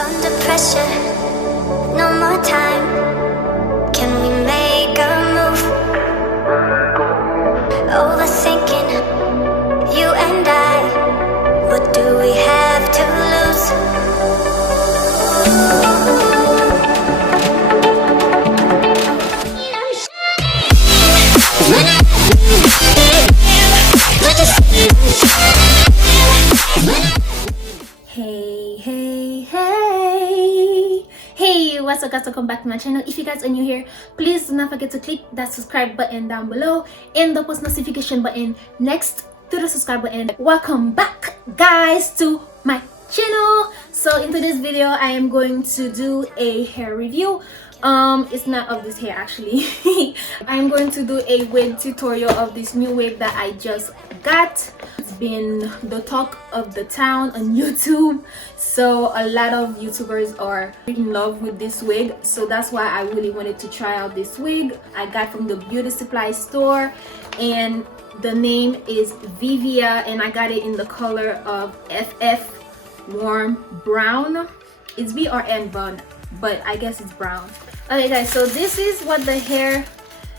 Under pressure, no more time. Can we make a move? Overthinking, you and I. What do we have to lose? Hey, what's up guys, welcome back to my channel. If you guys are new here, please do not forget to click that subscribe button down below and the post notification button next to the subscribe button. Welcome back guys to my channel. So in today's video I am going to do a hair review. It's not of this hair actually. I'm going to do a wig tutorial of this new wig that I just got. It's been the talk of the town on YouTube, so a lot of YouTubers are in love with this wig, so that's why I really wanted to try out this wig. I got from the beauty supply store and the name is Vivia and I got it in the color of FF warm brown. It's BRN brown, but I guess it's brown. Okay guys, so this is what the hair,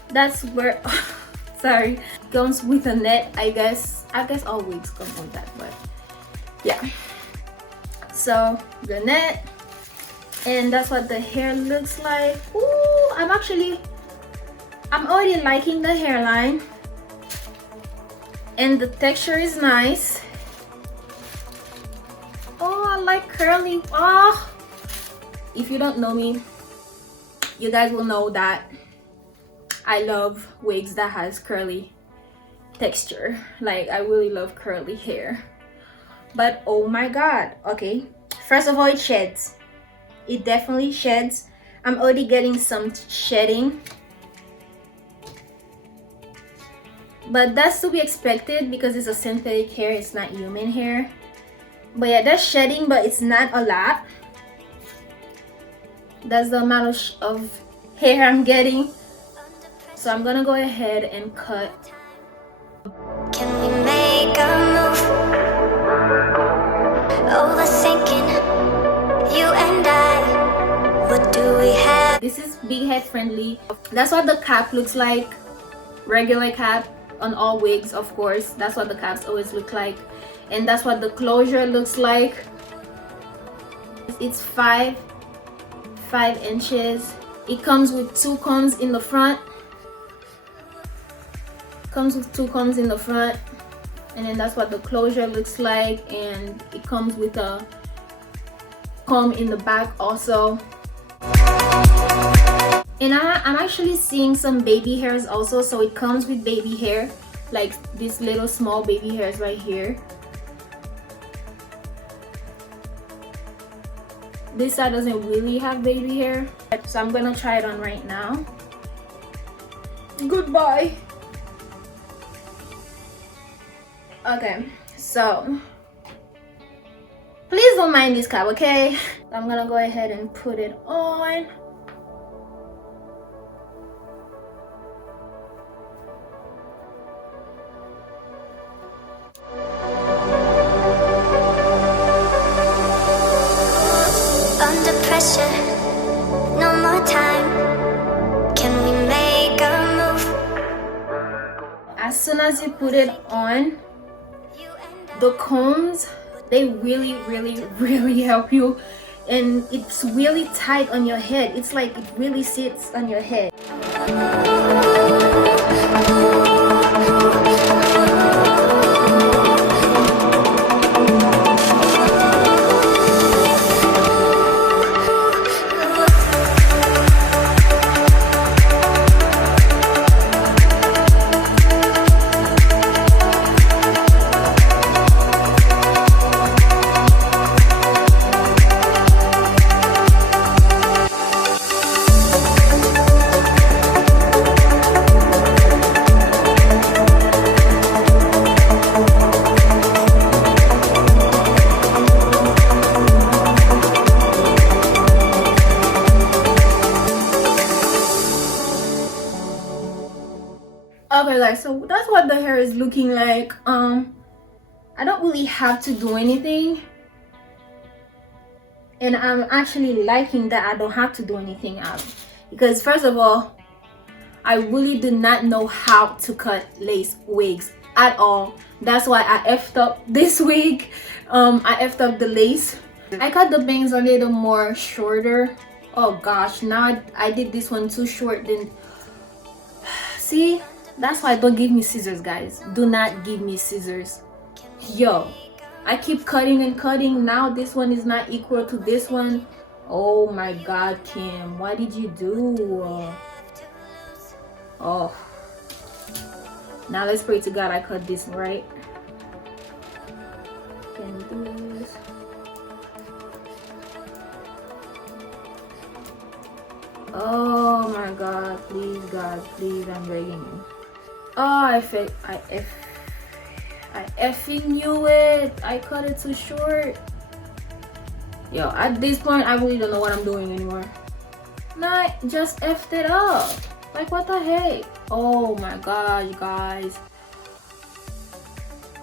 that's where sorry, comes with a net. I guess all wigs come with that, but yeah. So the net, and that's what the hair looks like. Ooh, I'm already liking the hairline and the texture is nice. Oh, I like curly. Oh, if you don't know me, you guys will know that I love wigs that has curly texture. Like, I really love curly hair. But oh my god, okay, first of all, it sheds. It definitely sheds. I'm already getting some shedding, but that's to be expected because it's a synthetic hair, it's not human hair. But yeah, that's shedding, but it's not a lot. That's the amount of hair I'm getting. So I'm gonna go ahead and cut. Can we make a move? Overthinking, you and I. What do we have? This is big head friendly. That's what the cap looks like. Regular cap on all wigs, of course. That's what the caps always look like. And that's what the closure looks like. It's 5 inches. It comes with 2 combs in the front. Comes with 2 combs in the front, and then that's what the closure looks like, and it comes with a comb in the back also. And I'm actually seeing some baby hairs also, so it comes with baby hair, like these little small baby hairs right here. This side doesn't really have baby hair, so I'm gonna try it on right now. Goodbye. Okay, so please don't mind this cap, okay? I'm gonna go ahead and put it on. Under pressure, no more time. Can we make a move? As soon as you put it on, the combs, they really help you, and it's really tight on your head. It's like it really sits on your head. Okay guys, so that's what the hair is looking like. I don't really have to do anything. and I'm actually liking that I don't have to do anything out, because first of all, I really do not know how to cut lace wigs at all. That's why I effed up this wig. I effed up the lace. I cut the bangs a little more shorter. Oh gosh, now I did this one too short. Then see, that's why don't give me scissors, guys. Do not give me scissors. Yo, I keep cutting and cutting. Now this one is not equal to this one. Oh my god, Kim, what did you do? Oh, now let's pray to God I cut this right. Can we do this? Oh my god, please God, please, I'm begging you. Oh, I effing knew it. I cut it too short. Yo, at this point I really don't know what I'm doing anymore. Nah, just effed it up. Like, what the heck? Oh my god, you guys.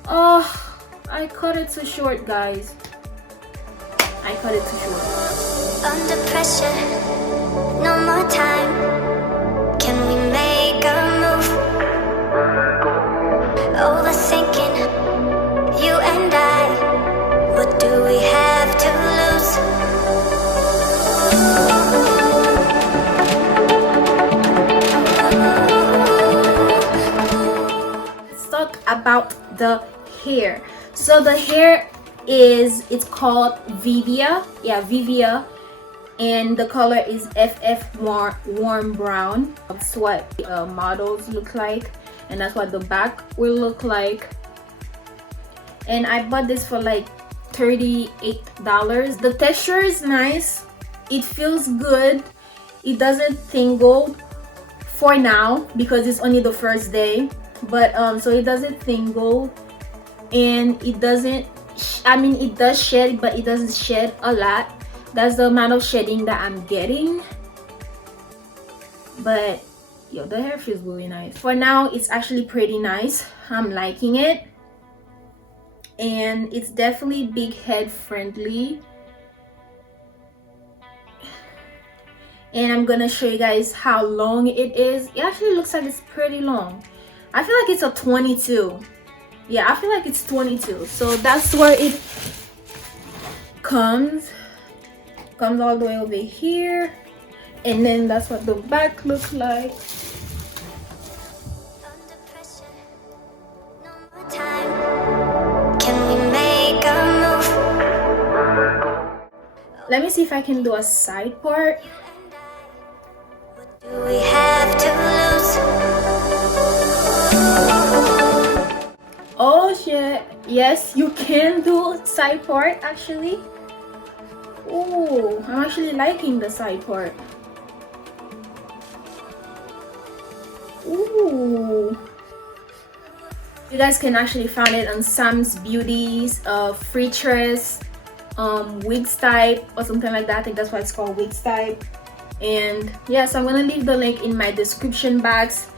Oh, I cut it too short, guys. I cut it too short. Under pressure, no more time. Can we make a move? Overthinking, you and I. What do we have to lose? Let's talk about the hair. So the hair it's called Vivia. Yeah, Vivia. And the color is FF warm brown. That's what models look like, and that's what the back will look like. And I bought this for like $38. The texture is nice, it feels good, it doesn't tingle for now because it's only the first day, but so it doesn't tingle, and it doesn't, I mean, it does shed, but it doesn't shed a lot. That's the amount of shedding that I'm getting. But yo, the hair feels really nice. For now, it's actually pretty nice. I'm liking it. And it's definitely big head friendly. And I'm gonna show you guys how long it is. It actually looks like it's pretty long. I feel like it's a 22. Yeah, I feel like it's 22. So that's where it comes all the way over here, and then that's what the back looks like. Let me see if I can do a side part. Do we have to lose? Oh shit, yes, you can do side part actually. Oh, I'm actually liking the side part. Ooh. You guys can actually find it on Sam's Beauty's, Freetress, Wigs Type or something like that. I think that's why it's called Wigs Type. And yes, I'm gonna leave the link in my description box.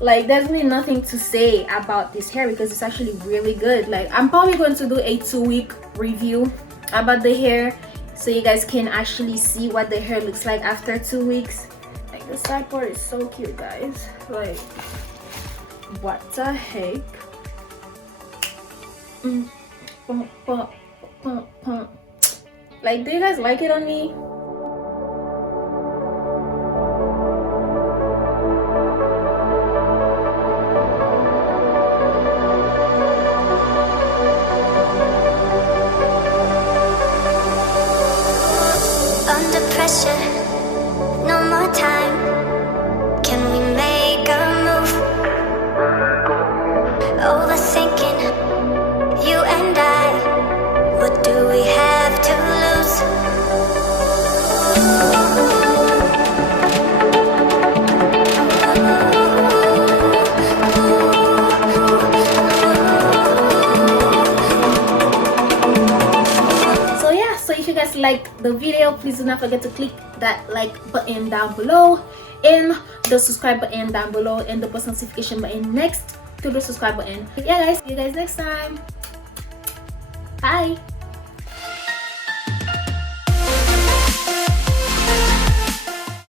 Like, there's really nothing to say about this hair because it's actually really good. Like, I'm probably going to do a 2-week review about the hair, so you guys can actually see what the hair looks like after 2 weeks. Like, the side part is so cute, guys. Like, what the heck? Like, do you guys like it on me? No more time. Can we make a move? Overthinking, you and I. What do we have to lose? So yeah, so if you guys liked the video, please do not forget to click that like button down below and the subscribe button down below and the post notification button next to the subscribe button. Yeah guys, see you guys next time. Bye.